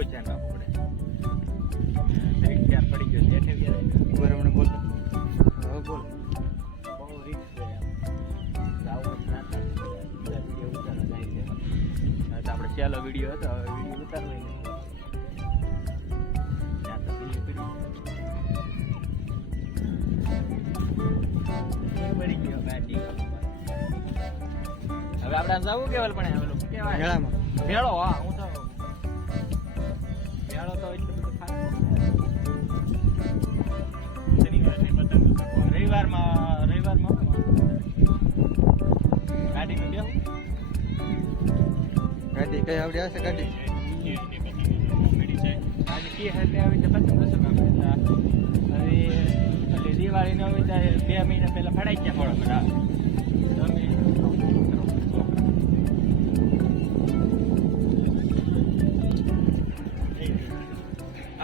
બહુ ધ્યાન રાખવું પડે. ધ્યાન પડી ગયો એટલે બરાબર બોલ. હવે બોલ. બહુ રિસ્ક છે એમ. લાવું જ ના થાય. વિડીયો ઉતારવા જાય છે. હવે તો આપણે છેલ્લો વિડીયો હતો, હવે વિડીયો ઉતારવો નહીં. ત્યાં તો વિડીયો પડી ગયો ગાડી. હવે આપણે જવું કેવલ પણ ઓલું શું કહેવાય મેળામાં મેળો. હા, હું તો મેળો તો એટલું બધું ખાસ રવિવારમાં ગાડીમાં બેહું. ગાડી કઈ આવડી હશે ગાડી આજે કે એટલે આવી તો પતંગ કશું કામ એટલે હવે એટલે દિવાળી ન હોય ત્યારે 2 મહિના પહેલા ફડાઈ ગયા થોડા બધા.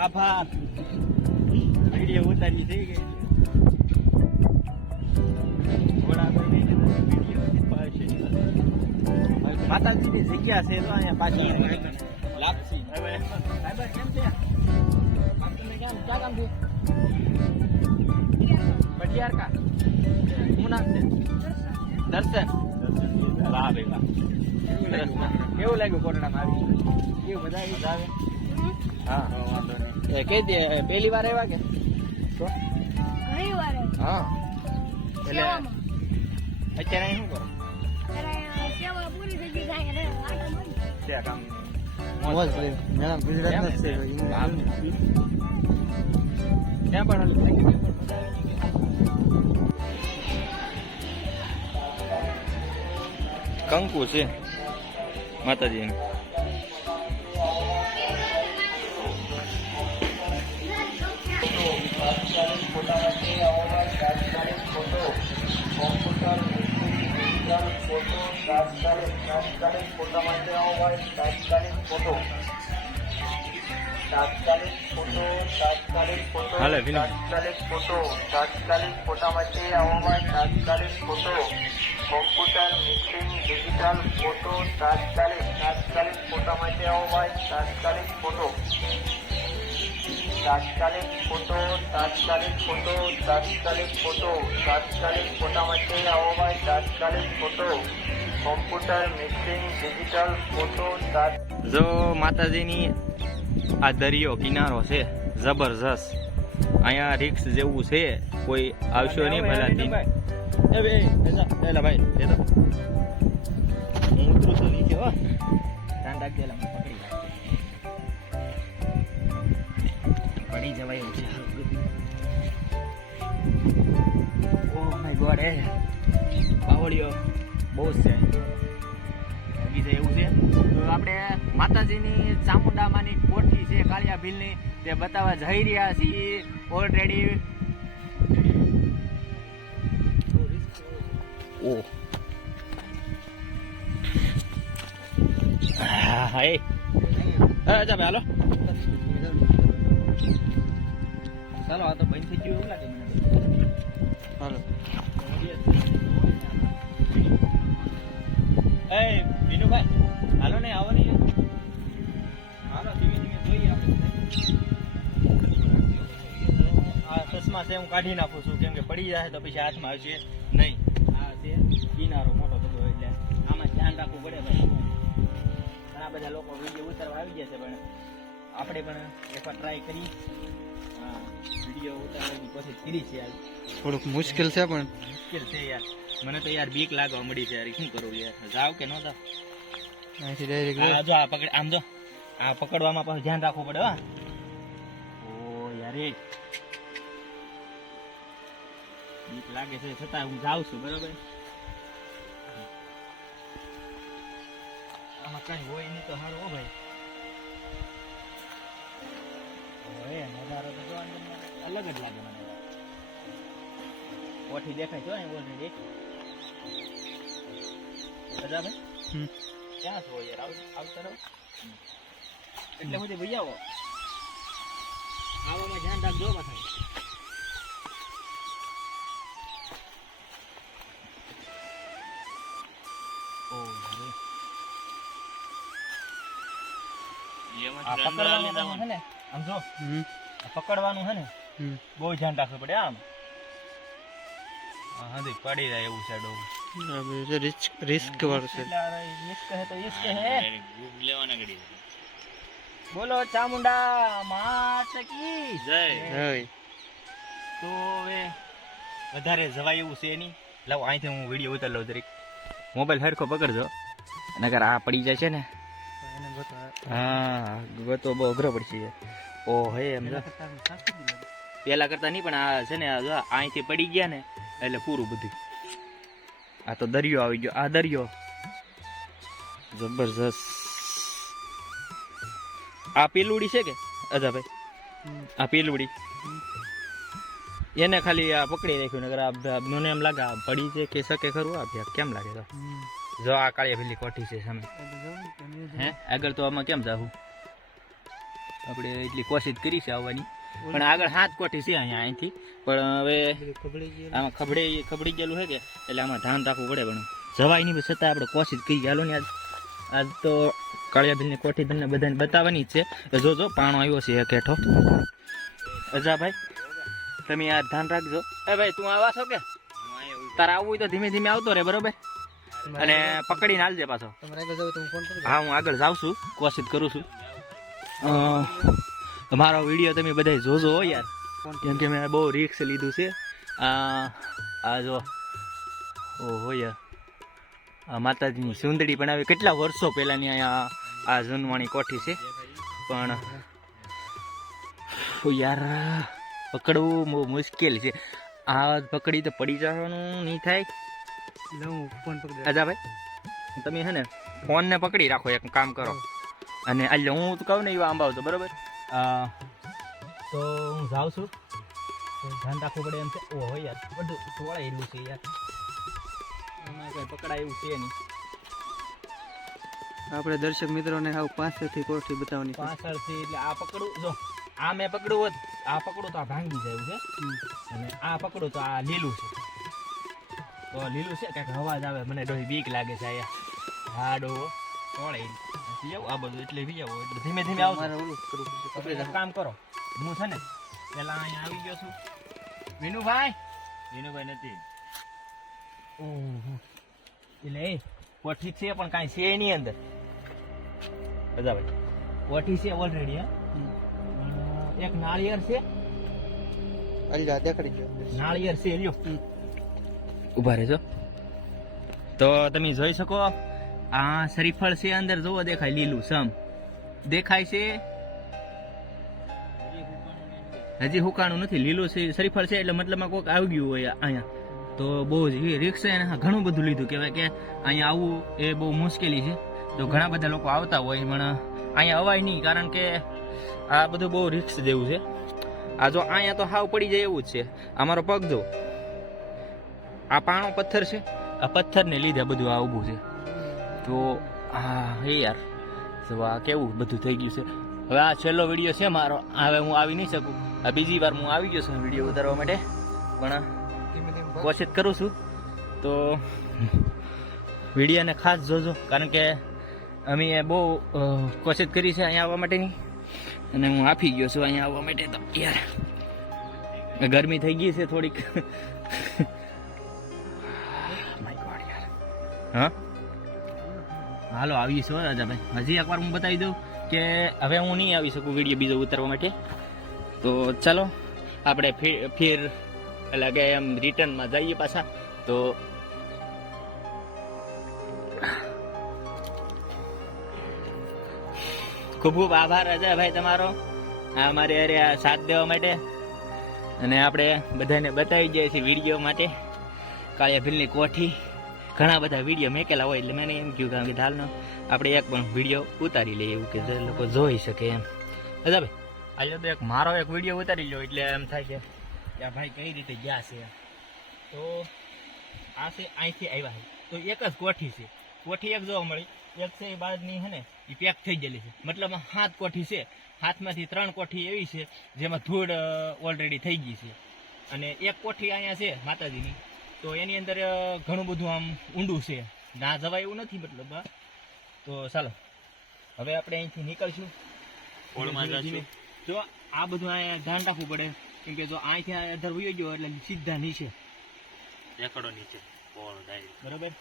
આભાર. વિડીયો ઉતારી થઈ ગઈ. માતાજીની જગ્યા છે તો અહીંયા પાછી લાપસી. હવે સાહેબ કેમ છે? તમને ક્યાં કામ છે? પટિયાર કા શું નામ છે? દર્શન. વાહ ભાઈ વાહ. સરસ ના. કેવું લાગ્યું કોરોનામાં આવી? કેવું બધા આવે? હા વાંધો નહીં. કઈ દે પહેલી વાર આવ્યા કે હા? એટલે અત્યારે અહીં શું કરો? ત્યાં કામ મોજ પડી. મેળા ગુજરાતમાં જ છે. ત્યાં પણ કંકુ છે માતાજી. હાલે તાત્કાલિક ફોટા માટે આવવા તાત્કાલિક photo computer mixing digital photo તાત્કાલિક ફોટા માટે આવવા તાત્કાલિક ફોટો ફોટા માટે આવવા તાત્કાલિક photo computer mixing digital photo. જો માતાજીની આ દરિયો કિનારો છે જબરજસ્ત. અહીંયા રિક્સ જેવું છે, કોઈ આવશો નહીં પહેલાથી. ભાઈ હું ઉતરું છું નીચે. હો ધ્યાન રાખજે. પડી જવાય એવું છે. Oh my God. બાવળીઓ બહુ જ છે લાગી જાય એવું છે. તો આપણે માતાજીની ચામુંડામાંની કોઠી છે કાળિયા ભીલની, તે બતાવવા જઈ રહ્યા છીએ ઓલરેડી. ઓ હા હા જા ભાઈ હાલો ચાલો. આ તો બંધ થઈ ગયું એવું લાગે મને. હાલો એ વિનુભાઈ હાલો ને આવો નહીં. હાલો ધીમે ધીમે જોઈએ આપણે. આ ચશ્મા છે હું કાઢી નાખું છું, કેમ કે પડી જાય તો પછી હાથમાં આવશે નહીં. આ છે કિનારો મોટો બધો, એટલે આમાં ધ્યાન રાખવું પડે. ઘણા બધા લોકો વિડીયો ઉતારવા આવી ગયા છે, પણ આપણે પણ એકવાર ટ્રાય કરી. હા વિડીયો ઉતારવાની કોશિશ કરી છે યાર. થોડુંક મુશ્કેલ છે પણ મુશ્કેલ છે યાર. મને તો યાર બીક લાગવા મળી છે યાર. શું કરું યાર? જાવ કે ન જાવ? અહીંથી ડાયરેક્ટ જો આ પકડ, આમ જો આ પકડવામાં પાછું ધ્યાન રાખવું પડે. હા ઓ યાર એ બીક લાગે છે, છતાં હું જાઉં છું. બરાબર આમાં કઈ હોય નહીં તો સારું. હો ભાઈ હોય નજારો તો જો અલગ જ લાગે મને. કોઠી દેખાય છે ઓલરેડી. બધા ભાઈ ક્યાં છો યાર? આવતા રહો એટલે બધી ભાઈ આવો. આવવામાં ધ્યાન રાખજો પાછા. પકડવાનું છે ને આમ જો હમ આ પકડવાનું છે ને હમ બહુ ધ્યાન રાખવું પડે આમ હા દે પડી જાય એવું છે ડોગ રિસ્ક વાળું છે ઇશ્ક હે તો ઇશ્ક હે બોલો ચામુંડા માત કી જય હોય તો હવે વધારે જવાય એવું છે નહીં લાવ અહીંથી હું વિડીયો ઉતાર લઉં જરીક મોબાઈલ હરખો પકડજો નકર આ પડી જાય છે ને હા ગોતો બહુ અઘરો પડશે ઓ હે એમ જો પેલા કરતા નહીં પણ આ છે ને આ જો અહીંથી પડી ગયા ને એટલે પૂરું બધું આ તો દરિયો આવી ગયો આ દરિયો જબરજસ્ત આ પેલુડી છે કે અજા ભાઈ આ પેલુડી એને ખાલી આ પકડી રાખ્યું નગર મને એમ લાગે આ પડી છે કે શકે ખરું આ કેમ લાગે તો જો આ કાળિયા ભીલી કોઠી છે સામે હે આગળ તો આમાં કેમ જાવું આપણે એટલી કોશિશ કરી છે આવવાની પણ આગળ 7 કોઠી છે અહીંયા અહીંથી પણ હવે આમાં ખબડી ગયેલું છે કે એટલે આમાં ધ્યાન રાખવું પડે પણ જવાય નહીં છતાં આપણે કોશિશ કરી ચાલો ને આજ તો કાળિયા ભીલની કોઠી તમને બધાને બતાવવાની જ છે જોજો પાણો આવ્યો છે એક હેઠો અજા ભાઈ તમે આ ધ્યાન રાખજો એ ભાઈ તું આવા છો કે તારે આવવું હોય તો ધીમે ધીમે આવતો રહે બરોબર અને પકડીને હાલજે પાછો હા હું આગળ જાઉં છું કોશિશ કરું છું મારો વિડીયો તમે બધા જોજો હો યાર કેમ કે મેં બહુ રિસ્ક લીધું છે આ જો ઓહો યાર આ માતાજીની સુંદડી બનાવી કેટલા વર્ષો પહેલાંની અહીંયા આ જૂનવાણી કોઠી છે પણ યાર પકડવું બહુ મુશ્કેલ છે આ પકડી તો પડી જવાનું નહીં થાય અજા ભાઈ તમે છે ને ફોનને પકડી રાખો એક કામ કરો અને એટલે હું તો કહું ને એવા આંબા આવતો બરાબર તો હું જાઉં છું ધ્યાન રાખવું પડે એમ છે ઓહો યાર બધું તોળાયેલું છે યાર એમાં કંઈ પકડાય એવું છે નહીં આપણે દર્શક મિત્રોને હાવ પાછળથી કોઠી બતાવવાની પાછળથી એટલે આ પકડું જો આ મેં પકડું હોત આ પકડું તો આ ભાંગી જાય છે અને આ પકડું તો આ લીલું છે તો લીલું છે કંઈક અવાજ આવે મને ડોહી બીક લાગે છે અહીંયા હા ડોહો તોળાઈ આવું આ બધું એટલે બી આવો એટલે ધીમે ધીમે આવો કામ કરો હું છે ને પેલા અહીંયા આવી ગયો છું વિનુભાઈ નથી ઓહો એટલે એ કોઠી છે પણ કાંઈ છે એની અંદર બધા ભાઈ કોઠી છે ઓલરેડી હા એક નાળિયેર છે નાળિયેર છે લ્યો ઉભા રહેજો તો તમે જોઈ શકો આ શ્રીફળ છે અંદર જોવો દેખાય લીલું સમ દેખાય છે હજી હુકાણું નથી લીલું છે શ્રીફળ છે એટલે મતલબમાં કોઈક આવી ગયું હોય અહીંયા તો બહુ જ રિક્સ છે અને ઘણું બધું લીધું કહેવાય કે અહીંયા આવવું એ બહુ મુશ્કેલી છે તો ઘણા બધા લોકો આવતા હોય પણ અહીંયા અવાય નહીં કારણ કે આ બધું બહુ રિક્સ જેવું છે આ જો અહીંયા તો હાવ પડી જાય એવું જ છે અમારો પગ જો આ પાણો પથ્થર છે આ પથ્થરને લીધે બધું આ ઊભું છે તો હા એ યાર તો આ કેવું બધું થઈ ગયું છે હવે આ છેલ્લો વિડીયો છે મારો હવે હું આવી નહીં શકું આ બીજી વાર હું આવી ગયો છું વિડીયો ઉતારવા માટે પણ કોશિશ કરું છું તો વિડીયોને ખાસ જોજો કારણ કે અમે બહુ કોશિશ કરી છે અહીંયા આવવા માટેની અને હું આપી ગયો છું અહીંયા આવવા માટે તો યાર ગરમી થઈ ગઈ છે થોડીક હા હાલો આવીશું રાજાભાઈ હજી એકવાર હું બતાવી દઉં કે હવે હું નહીં આવી શકું વિડીયો બીજો ઉતારવા માટે તો ચાલો આપણે ફેર એટલે કે એમ રિટર્નમાં જઈએ પાછા તો ખૂબ ખૂબ આભાર રાજાભાઈ તમારો અમારે અરે આ સાથ દેવા માટે અને આપણે બધાને બતાવી જઈએ છીએ વિડીયો માટે કાળિયા ભીલની કોઠી ઘણા બધા વિડીયો મેકેલા હોય એટલે મેં એમ કહ્યું કે હાલનો આપણે એક પણ વિડીયો ઉતારી લઈએ એવું કે જે લોકો જોઈ શકે એમ રાજાભાઈ આજે તો એક મારો એક વિડીયો ઉતારી લો એટલે એમ થાય કે આ ભાઈ કઈ રીતે ગયા છે તો આ છે અહીંથી આવ્યા છે તો એક જ કોઠી છે કોઠી એક જોવા મળી એક છે એ બાદની છે ને એ પેક થઈ ગયેલી છે મતલબ 7 કોઠી છે 7માંથી 3 કોઠી એવી છે જેમાં ધૂળ ઓલરેડી થઈ ગઈ છે અને એક કોઠી અહીંયા છે માતાજીની તો એની અંદર ઘણું બધું આમ ઊંડું છે ના જવાય એવું નથી મતલબ તો ચાલો હવે આપણે અહીંથી નીકળશું પોળમાં જશું. જો આ બધું અહીંયા ધ્યાન રાખવું પડે કેમ કે જો અહીંથી અધર વયો ગયો એટલે સીધા નીચે દેખાડો નીચે પોળ ડાયરેક્ટ. બરોબર.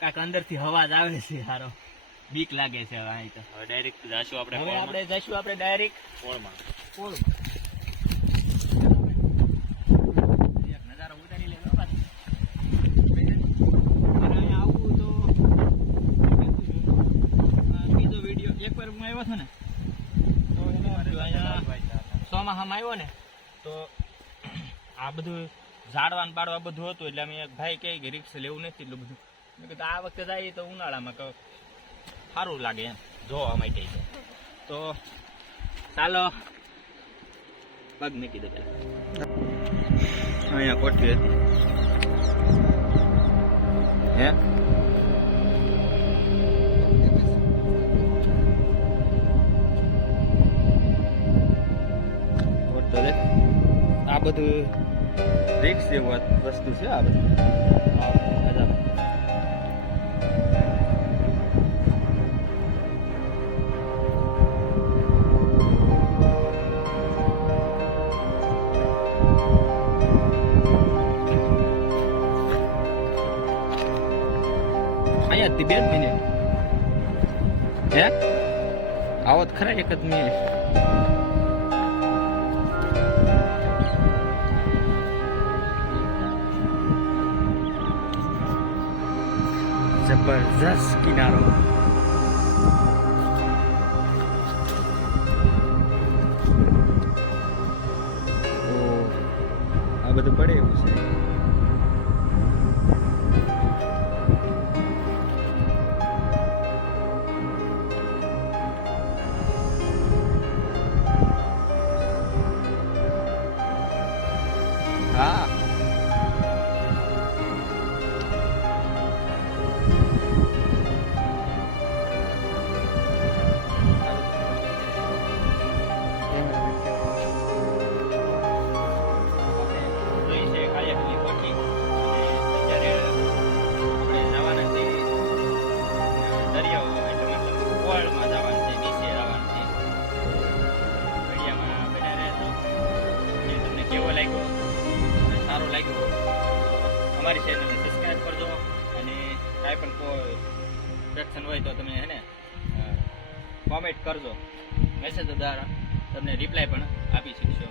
કાંઈક અંદરથી અવાજ આવે છે સારો, બીક લાગે છે હવે અહીં તો. હવે ડાયરેક્ટ જાશું આપણે હવે પોળમાં. આપણે જઈશું આપણે ડાયરેક્ટ પોળમાં. નજારો ઉતારી લેજો પાછું. મારે અહીંયા આવવું તો બીજો વિડીયો એકવાર હું આવ્યો હતો ને તો એને અહીંયા ચોમાસામાં આવ્યો ને તો આ બધું ઝાડવાન પાડવા બધું હતું એટલે અમે એક ભાઈ કહે કે રિક્સ લેવું નથી એટલું બધું. મેં કીધું આ વખતે જઈએ તો ઉનાળામાં તો સારું લાગે એમ જોવા માટે. તો ચાલો પગ મૂકી દો પેલા. અહીંયા કોઠી હતી હે આ બધું રિક્સ જેવું વસ્તુ છે આ બધું. અહીંયાથી 2 મિનિટ હે આવો તો ખરા 1 જ મિનિટ. જબરજસ્ત કિનારો. આ બધું પડે એવું છે. હા સારું લાગ્યું અમારી ચેનલને સબસ્ક્રાઈબ કરજો અને કાંઈ પણ કોઈ ક્વેશ્ચન હોય તો તમે હે ને કોમેન્ટ કરજો. મેસેજ દ્વારા તમને રિપ્લાય પણ આપી શકશો.